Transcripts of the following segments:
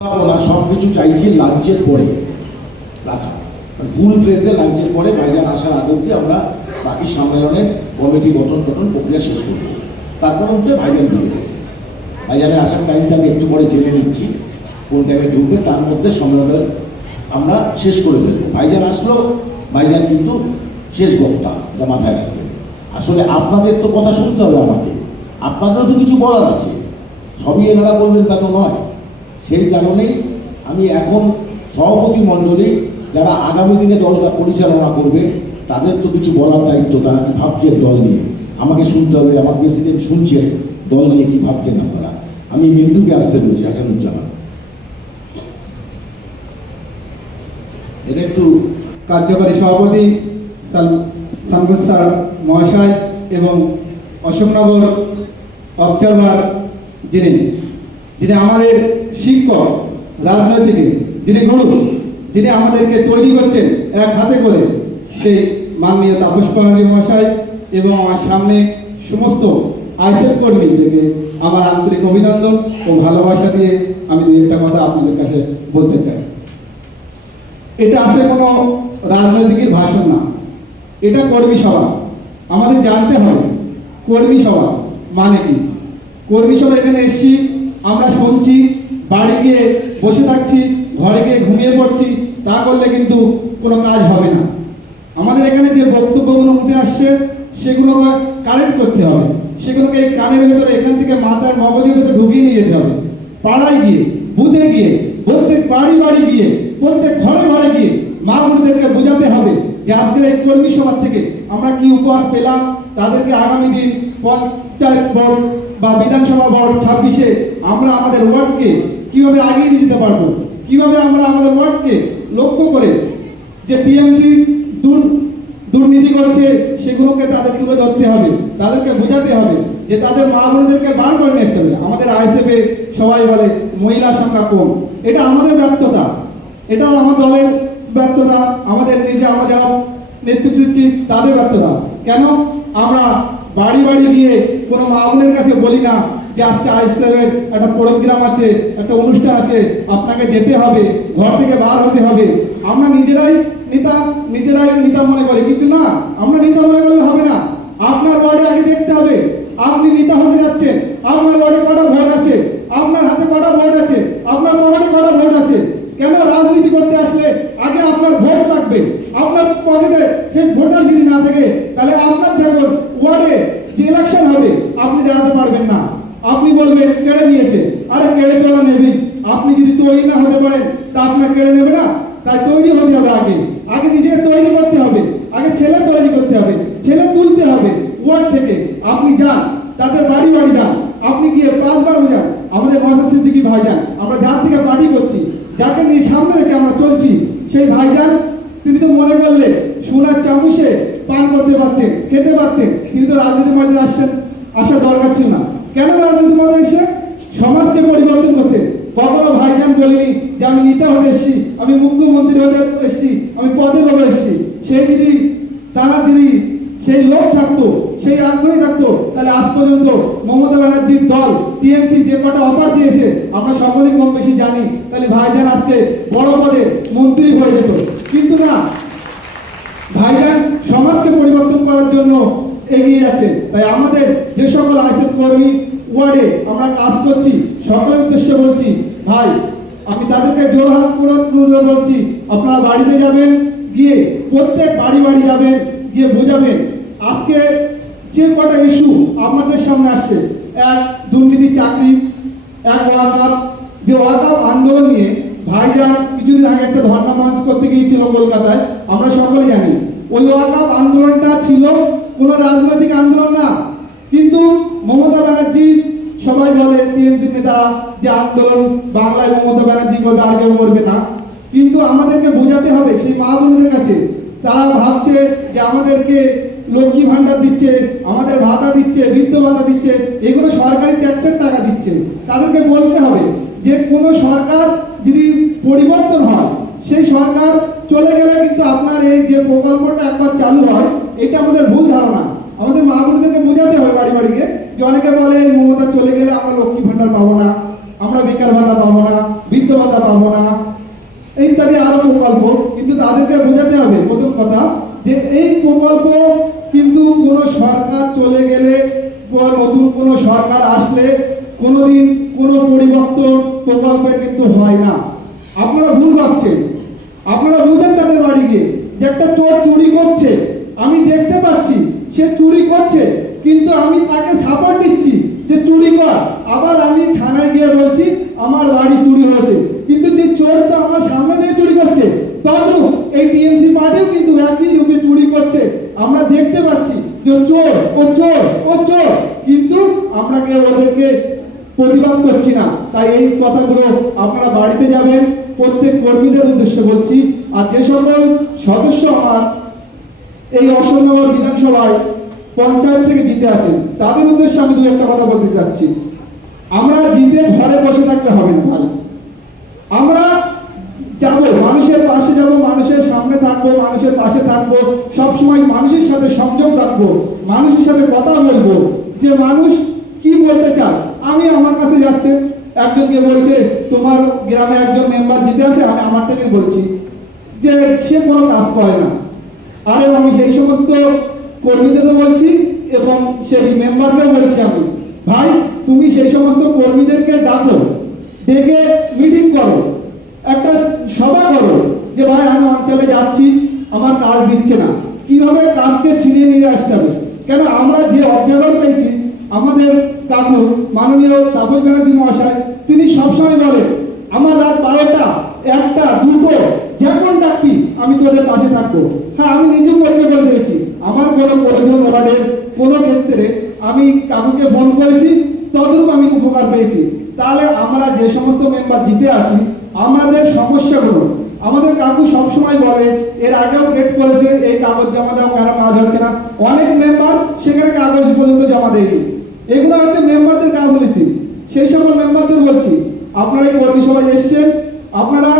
ওরা সব কিছু চাইছি লাঞ্চের পরে। রাখা। ফুল ফ্রেজে লাঞ্চের পরে বাইরে আসার আগে অব্দি আমরা বাকি সম্মেলনের কমিটি গঠন গঠন প্রক্রিয়া শেষ করব। তারপর হচ্ছে ভাইজান ঢুকে দেবে ভাইজানে আসার টাইমটা আমি একটু পরে জেনে নিচ্ছি, কোন টাইমে ঢুকবে, তার মধ্যে সম্মেলন আমরা শেষ করে ফেলব। ভাইজান আসলো ভাইজান কিন্তু শেষ বক্তা এটা মাথায় রাখবেন। আসলে আপনাদের তো কথা শুনতে হবে আমাকে। আপনাদেরও তো কিছু বলার আছে। সবই এনারা বলবেন তা তো নয়। সেই কারণেই আমি এখন সভাপতি মণ্ডলী যারা আগামী দিনে দলটা পরিচালনা করবে, তাদের তো কিছু বলার দায়িত্ব, তারা কি ভাবছেন দল নিয়ে? আমাকে শুনতে হবে, আমার প্রেসিডেন্ট শুনছে, দল নিয়ে কি ভাবছেন আপনারা? আমি মিন্টুকে আসতে বলছি, হাসানুজ্জামান। এটা একটু কার্যকারী সভাপতি মহাশয় এবং অশোকনগর অবজারভার যিনি যিনি আমাদের শিক্ষক, রাজনৈতিক, যিনি গুরু, যিনি আমাদেরকে তৈরি করছেন এক হাতে করে, সেই মাননীয় তাপস ব্যানার্জি মহাশয় এবং আমার সামনে সমস্ত আইসেফ কর্মীদেরকে আমার আন্তরিক অভিনন্দন ও ভালোবাসা দিয়ে আমি দু একটা কথা আপনাদের কাছে বলতে চাই। এটা আসলে কোনো রাজনৈতিকের ভাষণ না। এটা কর্মী সভা। আমাদের জানতে হবে কর্মী সভা মানে কি? কর্মী সভা এখানে এসছি, আমরা শুনছি বাড়ি গিয়ে বসে থাকছি, ঘরে গিয়ে ঘুমিয়ে পড়ছি, তা করলে কিন্তু কোনো কাজ হবে না। আমাদের এখানে যে বক্তব্যগুলো উঠে আসছে সেগুলো কারেক্ট করতে হবে। সেগুলোকে এই কানের ভেতরে, এখান থেকে মাথার মগজের ভেতরে ঢুকিয়ে নিয়ে যেতে হবে। পাড়ায় গিয়ে, বুথে গিয়ে, প্রত্যেক বাড়ি বাড়ি গিয়ে, প্রত্যেক ঘরে ঘরে গিয়ে মা বোনদেরকে বোঝাতে হবে যে আজকের এই কর্মী সভা থেকে আমরা কি উপহার পেলাম। তাদেরকে আগামী দিন পঞ্চায়েত বোর্ড বা বিধানসভা বোর্ড ছাব্বিশে আমরা আমাদের ওয়ার্ডকে কীভাবে আগিয়ে নিয়ে যেতে পারব? কীভাবে আমরা আমাদের ওয়ার্ডকে লক্ষ্য করে যে টিএমসি দূর দুর্নীতি করছে, সেগুলোকে তাদের তুলে ধরতে হবে, তাদেরকে বোঝাতে হবে যে তাদের মা বোনদেরকে বার করে নিয়ে আসতে হবে। আমাদের আইসেফে সবাই বলে মহিলা সংখ্যা কম। এটা আমাদের ব্যর্থতা। এটা আমার দলের ব্যর্থতা, আমাদের নিজে, আমরা যারা নেতৃত্ব দিচ্ছি, তাদের ব্যর্থতা। কেন? আমরা বাড়ি বাড়ি গিয়ে কোনো মা বোনের কাছে বলি না যে আজকে আইসেফের একটা প্রোগ্রাম আছে, একটা অনুষ্ঠান আছে, আপনাকে যেতে হবে, ঘর থেকে বার হতে হবে। আমরা নিজেরাই নেতা নিজেরাই নেতা মনে করি, কিন্তু না, আমরা নেতা মনে করলে হবে না আপনার ওয়ার্ডে আগে দেখতে হবে আপনি নেতা হতে যাচ্ছেন আপনার ওয়ার্ডে কটা ভোট আছে আপনার হাতে কটা ভোট আছে আপনার পকেটে কটা ভোট আছে কেন রাজনীতি করতে আসলে আগে আপনার ভোট লাগবে আপনার পকেটে সেই ভোটার যদি না থাকে তাহলে আপনার দেখুন ওয়ার্ডে যে ইলেকশন হবে আপনি দাঁড়াতে পারবেন না আপনি বলবেন কেড়ে নিয়েছে আরে কেড়ে তোলা নেবেন আপনি যদি তৈরি না হতে পারেন তা আপনার কেড়ে নেবে না তাই তৈরি হতে আগে আগে নিজেকে তৈরি করতে হবে। আগে ছেলে তৈরি করতে হবে। ছেলে তুলতে হবে ওয়ার্ড থেকে। আপনি যান, তাদের বাড়ি বাড়ি যান। আপনি গিয়ে পাঁচবার বোঝান, আমাদের নজর সিদ্দিকি ভাইজান, আমরা যার থেকে পার্টি করছি, যাকে নিয়ে সামনে রেখে আমরা চলছি, সেই ভাইজান, তিনি তো মনে করলে সোনার চামচে পান করতে পারতেন, খেতে পারতেন, তিনি তো রাজনীতির ময়দানে আসছেন, আসার দরকার ছিল না। কেন রাজনীতির ময়দানে এসে সমাজকে পরিবর্তন করতে ভাইজান বলিনি যে আমি নেতা হতে এসেছি, আমি মুখ্যমন্ত্রী হতে এসেছি, আমি পদে লোক এসেছি। সেই যদি, তারা যদি সেই লোক থাকতো, সেই আগ্রহী থাকতো, তাহলে আজ পর্যন্ত মমতা ব্যানার্জির দল, টিএমসি যে কটা অফার দিয়েছে, আমরা সকলেই কম বেশি জানি। তাহলে ভাইজান আজকে বড় পদে মন্ত্রী হয়ে যেত। কিন্তু না, ভাইজান সমাজকে পরিবর্তন করার জন্য এগিয়ে যাচ্ছে। তাই আমাদের যে সকল আইসিএফ কর্মী ওয়ার্ডে আমরা কাজ করছি, সকলের উদ্দেশ্যে বলছি ভাই, আমি তাদেরকে জোরহাত করে বলছি আপনারা বাড়িতে যাবেন, গিয়ে প্রত্যেক বাড়ি বাড়ি যাবেন, গিয়ে বোঝাবেন। আজকে যে কটা ইস্যু আপনাদের সামনে আসছে, এক দুর্নীতি চাকরি, এক ওয়াকাপ, যে ওয়াকাপ আন্দোলন নিয়ে ভাইজান কিছুদিন আগে একটা ধর্ণা মঞ্চ করতে গিয়েছিল কলকাতায়, আমরা সকলে জানি, ওই ওয়াকাপ আন্দোলনটা ছিল কোনো রাজনৈতিক আন্দোলন না। কিন্তু মমতা ব্যানার্জি বলে টিএমসি নেতারা যে আন্দোলন বাংলায় মমতা ব্যানার্জি করবে আর কেউ করবে না, কিন্তু আমাদেরকে বোঝাতে হবে সেই মা কাছে। তারা ভাবছে যে আমাদেরকে লক্ষ্মী ভান্ডার দিচ্ছে, আমাদের ভাতা দিচ্ছে, বৃদ্ধ ভাতা দিচ্ছে, এগুলো সরকারি ট্যাক্সের টাকা দিচ্ছে। তাদেরকে বলতে হবে যে কোনো সরকার যদি পরিবর্তন হয়, সেই সরকার চলে গেলে কিন্তু আপনার এই যে প্রকল্পটা একবার চালু হয়, এটা আমাদের ভুল ধারণা। আমাদের মা বোঝাতে হবে বাড়ি বাড়িকে অনেকে বলে, মমতা চলে গেলে আমরা লক্ষ্মী ভান্ডার পাবো না, আমরা বেকার ভাতা পাবো না, বৃদ্ধ ভাতা পাবো না। ইত্যাদি আরও প্রকল্প, কিন্তু তাদেরকে বোঝাতে হবে, প্রথম কথা, যে এই প্রকল্প কিন্তু কোনো সরকার চলে গেলে নতুন কোনো সরকার আসলে কোনোদিন কোনো পরিবর্তন প্রকল্পের কিন্তু হয় না। আপনারা ভুল ভাবছেন। আপনারা বুঝেন তাদের বাড়ি গিয়ে যে একটা চোর চুরি করছে। আমি দেখতে পাচ্ছি, সে চুরি করছে। কিন্তু আমি তাকে সাপোর্ট দিচ্ছি যে চুরি কর। আবার আমি থানায় গিয়ে বলছি, আমার বাড়ি চুরি হয়েছে। কিন্তু যে চোর তো আমার সামনে দিয়ে চুরি করছে। তদ্রুপ এই টিএমসি পার্টিও কিন্তু একই রূপে চুরি করছে। আমরা দেখতে পাচ্ছি যে চোর, ও চোর ও চোর। কিন্তু আমরা কেউ ওদেরকে প্রতিবাদ করছি না। তাই এই কথাগুলো আপনারা বাড়িতে যাবেন। প্রত্যেক কর্মীদের উদ্দেশ্যে বলছি। আর যে সকল সদস্য আমার এই অশোকনগর বিধানসভায় পঞ্চায়েত থেকে জিতে আছেন। তাদের উদ্দেশ্যে আমি দু একটা কথা বলতে চাচ্ছি। আমরা জিতে ঘরে বসে থাকলে হবে না ভাই। আমরা যাব, মানুষের পাশে যাব, মানুষের সামনে থাকব, মানুষের পাশে থাকব সব সময় মানুষের সাথে সংযোগ রাখব, মানুষের সাথে কথা বলব, যে মানুষ কি বলতে চায়। আমি আমার কাছে যাচ্ছে। একজনকে বলছে, তোমার গ্রামে একজন মেম্বার জিতে আছে, আমি আমার থেকে বলছি। যে সে কোনো কাজ করে না। আরে আমি সেই সমস্ত কর্মীদেরও বলছি এবং সেই মেম্বারকেও বলছি আমি, ভাই, তুমি সেই সমস্ত কর্মীদেরকে ডাকো, ডেকে মিটিং করো, একটা সভা করো যে, ভাই, আমি অঞ্চলে যাচ্ছি, আমার কাজ দিচ্ছে না। কীভাবে কাজকে ছিনিয়ে নিয়ে আসতে হবে? কেন আমরা যে অবজারভার পেয়েছি, আমাদের কাকু মাননীয় তাপস ব্যানার্জি মহাশয়, তিনি সবসময় বলেন আমার রাত বারোটা, একটা, দুটো যেমন ডাকি আমি তোদের পাশে থাকব। হ্যাঁ আমি নিজেও পরীক্ষা করে দিয়েছি। আমার কোনো প্রয়োজন ওয়ার্ডের কোনো ক্ষেত্রে আমি কাকুকে ফোন করেছি, তদরূপ আমি উপকার পেয়েছি। তাহলে আমরা যে সমস্ত মেম্বার জিতে আছি, আমাদের সমস্যাগুলো, আমাদের কাকু সবসময় বলে, এর আগেও গেট করেছে, এই কাগজ জমা দাও কেন কাজ হচ্ছে না। অনেক মেম্বার সেখানে কাগজ পর্যন্ত জমা দেয়নি। এগুলো হচ্ছে মেম্বারদের গাফলিতি সেই সকল মেম্বারদের বলছি, আপনারা এই কর্মী সভায় এসছেন, আপনারা,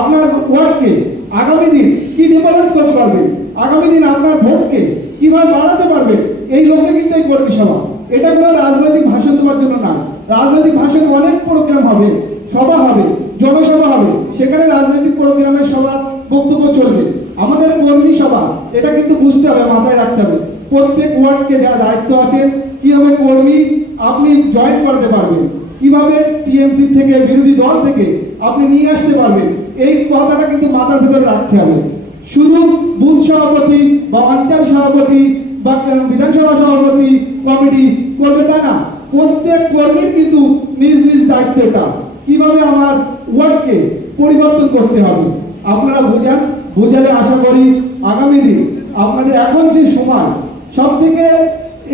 আপনার ওয়ার্ডকে আগামী দিন কি ডেভেলপ করতে পারবেন? আগামী দিন আপনার ভোটকে কীভাবে বাড়াতে পারবে? এই লক্ষ্যে কিন্তু এই কর্মী সভা এটা কোনো রাজনৈতিক ভাষণ দেওয়ার জন্য না। রাজনৈতিক ভাষণে অনেক প্রোগ্রাম হবে। সভা হবে, জনসভা হবে। সেখানে রাজনৈতিক প্রোগ্রামের সবার বক্তব্য চলবে। আমাদের কর্মী সভা, এটা কিন্তু বুঝতে হবে, মাথায় রাখতে হবে। প্রত্যেক ওয়ার্ডকে যারা দায়িত্ব আছে, কীভাবে কর্মী আপনি জয়েন করাতে পারবেন? কীভাবে টিএমসি থেকে, বিরোধী দল থেকে আপনি নিয়ে আসতে পারবেন? এই কথাটা কিন্তু মাথার ভিতরে রাখতে হবে। শুধু বুথ সভাপতি বা অঞ্চল সভাপতি বা বিধানসভা সভাপতি, কমিটি করবে তা না। প্রত্যেক কর্মীর কিন্তু নিজ নিজ দায়িত্বটা। কীভাবে আমার ওয়ার্ডকে পরিবর্তন করতে হবে? আপনারা বোঝান, বোঝালে আশা করি আগামী দিন আপনাদের এখন যে সময় সব থেকে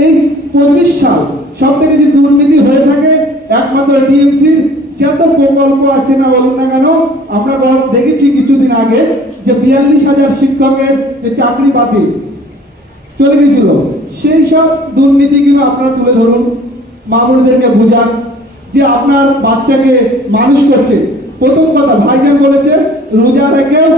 এই পঁচিশ সাল সব থেকে যে দুর্নীতি হয়ে থাকে, একমাত্র টিএমসির, যত প্রকল্প আছে না বলুন না কেন, আমরা দেখেছি কিছুদিন আগে যে বিয়াল্লিশ হাজার শিক্ষকের চাকরি বাতিল চলে গেছিল সেই সব দুর্নীতিগুলো আপনারা তুলে ধরুন, মামুনিদেরকে বোঝান যে আপনার বাচ্চাকে মানুষ করছে। প্রথম কথা, ভাইজান বলেছে, রোজা রেখেও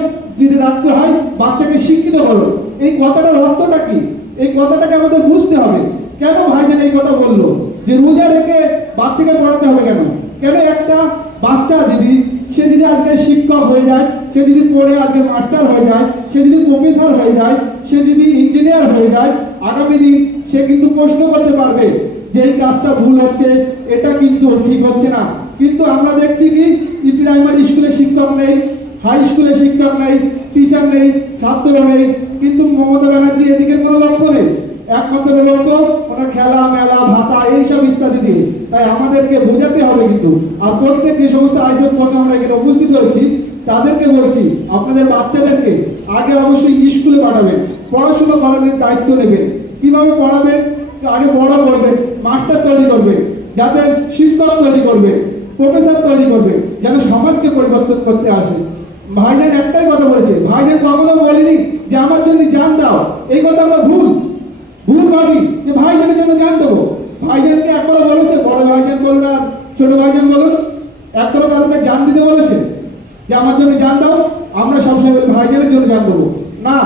যদি রাখতে হয়, বাচ্চাকে শিক্ষিত করো। এই কথাটার অর্থটা কি? এই কথাটাকে আমাদের বুঝতে হবে। কেন ভাইজান এই কথা বলল? যে রোজা রেখে বাচ্চাকে পড়াতে হবে কেন? কেন একটা বাচ্চা যদি, সে যদি আজকে শিক্ষক হয়ে যায় সে যদি পড়ে আজকে মাস্টার হয়ে যায়, সে যদি প্রফেসর হয়ে যায়, সে যদি ইঞ্জিনিয়ার হয়ে যায়, আগামী দিন সে কিন্তু প্রশ্ন করতে পারবে যে এই কাজটা ভুল হচ্ছে, এটা কিন্তু ঠিক হচ্ছে না। কিন্তু আমরা দেখছি কি প্রাইমারি স্কুলে শিক্ষক নেই হাই স্কুলে শিক্ষক নেই টিচার নেই ছাত্র নেই, কিন্তু মমতা ব্যানার্জি এদিকে কোনো লক্ষ্য নেই। একমাত্র লক্ষ্য ওনার খেলা, মেলা, ভাতা, এইসব ইত্যাদি দিয়ে। তাই আমাদেরকে বোঝাতে হবে কিন্তু। আর প্রত্যেক যে সমস্ত আয়োজন কর্মী আমরা এখানে উপস্থিত হয়েছি তাদেরকে বলছি, আপনাদের বাচ্চাদেরকে আগে অবশ্যই স্কুলে পাঠাবেন, পড়াশোনা করানোর দায়িত্ব নেবেন। কীভাবে পড়াবেন? আগে বড় করবেন, মাস্টার তৈরি করবেন, যাতে শিক্ষক তৈরি করবে প্রফেসর তৈরি করবে যেন সমাজকে পরিবর্তন করতে আসে। ভাইজান একটাই কথা বলেছে, ভাইজান কখনো বলেনি যে আমার জন্য জান দাও। এই কথা আমরা ভুল ভুল ভাবি যে ভাইজানের জন্য জান দেবো। ভাইজানকে একবারও বলেছে, বড় ভাইজান বলুন আর ছোট ভাইজান বলুন, একবারও কারোকে জান দিতে বলেছে। যে আমার জন্য জান দাও, আমরা সবসময় বলি ভাইজানের জন্য জান দেবো। না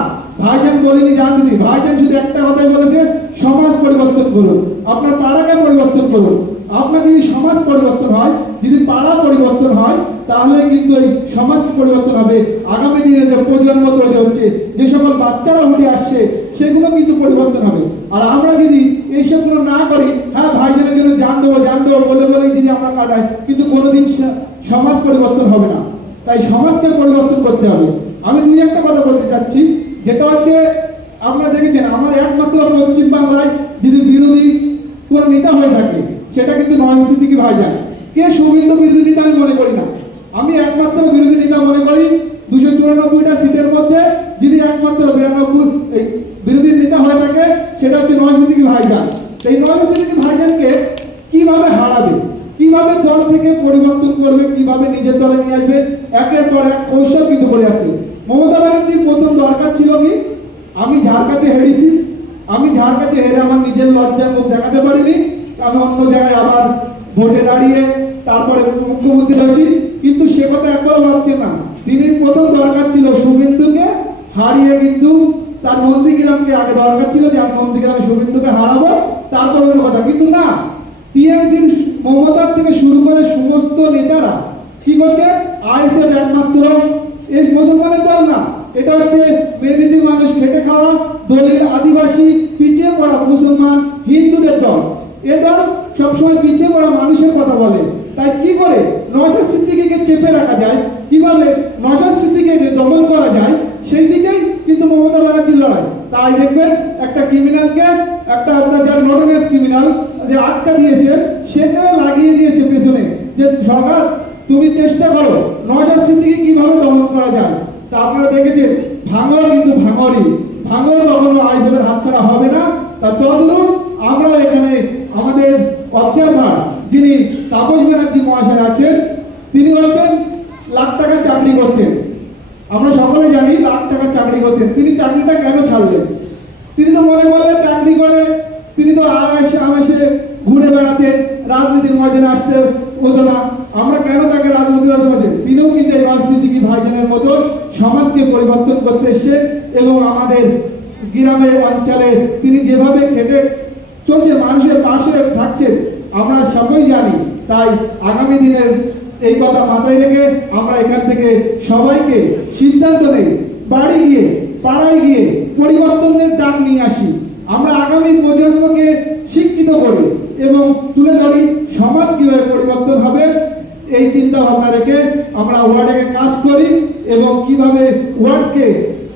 ভাইজান বলিনি জান দিদি ভাইজান শুধু একটা কথাই বলেছে, সমাজ পরিবর্তন করুন। আপনার পাড়াকে পরিবর্তন করুন। আপনার যদি সমাজ পরিবর্তন হয়, যদি পাড়া পরিবর্তন হয়, তাহলে কিন্তু এই সমাজ পরিবর্তন হবে? আগামী দিনে যে প্রজন্ম তৈরি হচ্ছে, যে সকল বাচ্চারা উঠে আসছে, সেগুলো কিন্তু পরিবর্তন হবে। আর আমরা যদি এইসবগুলো না করি হ্যাঁ ভাইজানের জন্য জান দেবো জান দেবো বলে বলেই যদি আমরা কাটাই, কিন্তু কোনোদিন সমাজ পরিবর্তন হবে না। তাই সমাজকে পরিবর্তন করতে হবে। আমি দুই একটা কথা বলতে চাচ্ছি। যেটা হচ্ছে, আপনারা দেখেছেন, আমার একমাত্র পশ্চিম বাংলায় যদি বিরোধী কোনো নেতা হয়ে থাকে, সেটা কিন্তু নয় স্থিতিকে ভাইজান কে সুবিধ বিরোধী নেতা আমি মনে করি না। আমি একমাত্র বিরোধী নেতা মনে করি দুশো চুরানব্বইটা সিটের মধ্যে যদি একমাত্র বিরানব্বই বিরোধী নেতা হয়ে থাকে, সেটা হচ্ছে নয় স্থিতিকে ভাইজান এই নয় ভাইজানকে কীভাবে হারাবে? কীভাবে দল থেকে পরিবর্তন করবে, কীভাবে নিজের দলে নিয়ে আসবে, একের পর এক কৌশল কিন্তু করে যাচ্ছে। মমতা ব্যানার্জির প্রথম দরকার ছিল কি? আমি যার কাছে হেরেছি, আমি যার কাছে হেরে আমার নিজের লজ্জার মুখ দেখাতে পারিনি, আমি অন্য জায়গায় আবার ভোটে দাঁড়িয়ে তারপরে মুখ্যমন্ত্রী হয়েছি, কিন্তু সে কথা একবারও ভাবছে না। তিনি প্রথম দরকার ছিল শুভেন্দুকে, হারিয়ে কিন্তু তার নন্দীগ্রামকে আগে দরকার ছিল যে আমি নন্দীগ্রামে শুভেন্দুকে হারাবো, তারপর অন্য কথা। কিন্তু না, টিএমসির মমতার থেকে শুরু করে সমস্ত নেতারা, কি করছে? আইএসএফ একমাত্র। এই মুসলমানের দল না, এটা হচ্ছে মেদিনীর মানুষ খেটে খাওয়া দলিল আদিবাসী পিছিয়ে পড়া মুসলমান হিন্দুদের দল। এ দল সবসময় পিছিয়ে পড়া মানুষের কথা বলে তাই কি করে নশাদ সিদ্দিকিকে চেপে রাখা যায় কীভাবে নশাদ সিদ্দিকিকে দমন করা যায় সেই দিকেই কিন্তু মমতা ব্যানার্জির লড়াই তাই দেখবেন একটা ক্রিমিনালকে একটা আপনার যার নটোরিয়াস ক্রিমিনাল যে আটকা দিয়েছে সেটা লাগিয়ে দিয়েছে পেছনে যে সরকার তুমি চেষ্টা করো নশাদ সিদ্দিকি কীভাবে দমন করা যায়। তা আপনারা দেখেছেন ভাঙর কিন্তু ভাঙরই ভাঙর কখনো আইসবের হাতছাড়া হবে না। তা তদরূপ আমরা এখানে আমাদের অবজারভার যিনি তাপস ব্যানার্জি মহাশয় আছেন, তিনি হচ্ছেন লাখ টাকার চাকরি করতেন। আমরা সকলে জানি লাখ টাকার চাকরি করতেন। তিনি চাকরিটা কেন ছাড়লেন? তিনি তো মনে করলেন চাকরি করে, তিনি তো আরামসে ঘুরে বেড়াতেন, রাজনীতির ময়দানে আসতে হতো না। আমরা কেন রাজনীতির মধ্যে তিনিও কিন্তু ভাইজানের মতন সমাজকে পরিবর্তন করতে এসছেন এবং আমাদের গ্রামের অঞ্চলে তিনি যেভাবে খেটে চলছে, মানুষের পাশে থাকছেন, আমরা সবাই জানি। তাই আগামী দিনের এই কথা মাথায় রেখে আমরা এখান থেকে সবাইকে সিদ্ধান্ত নেই, বাড়ি গিয়ে, পাড়ায় গিয়ে পরিবর্তনের ডাক নিয়ে আসি। আমরা আগামী প্রজন্মকে শিক্ষিত করি এবং তুলে ধরি সমাজ কীভাবে পরিবর্তন হবে এই চিন্তা ভাবনা রেখে আমরা ওয়ার্ডে কাজ করি এবং কীভাবে ওয়ার্ডকে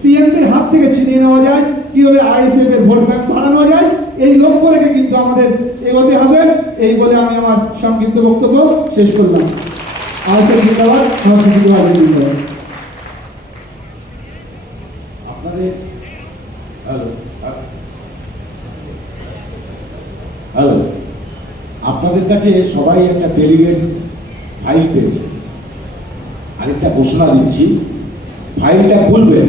টিএমপির হাত থেকে ছিনিয়ে নেওয়া যায়, কীভাবে আইএসএফ এর ভোট ব্যাংক বাড়ানো যায়, এই লক্ষ্য রেখে কিন্তু আমাদের এগোতে হবে। এই বলে আমি আমার সংক্ষিপ্ত বক্তব্য শেষ করলাম। আপনাদের হ্যালো হ্যালো, আপনাদের কাছে সবাই একটা ডেলিগেট ফাইল পেয়েছে। আরেকটা ঘোষণা দিচ্ছি। ফাইলটা খুলবেন,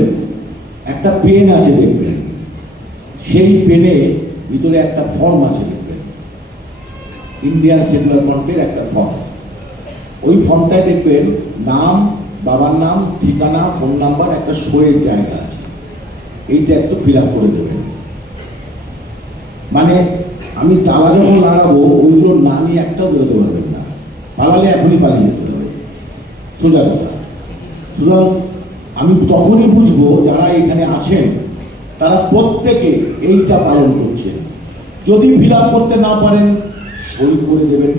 একটা পেন আছে দেখবেন। সেই পেনে ভিতরে একটা ফর্ম আছে দেখবেন। ইন্ডিয়ান সেকুলার ফ্রন্টের একটা ফর্ম ওই ফর্মটায় দেখবেন নাম, বাবার নাম, ঠিকানা ফোন নাম্বার একটা শোয়ের জায়গা আছে। এইটা একটু ফিল আপ করে দেবেন। মানে আমি তালা যখন লাগাবো, ওইগুলো না নিয়ে একটাও বেরোতে পারবেন না। পালালে এখনই পালিয়ে সোজা কথা সুতরাং আমি তখনই বুঝব যারা এখানে আছেন, তারা প্রত্যেকে এইটা পালন করছে যদি ফিল করতে না পারেন, সই করে দেবেন।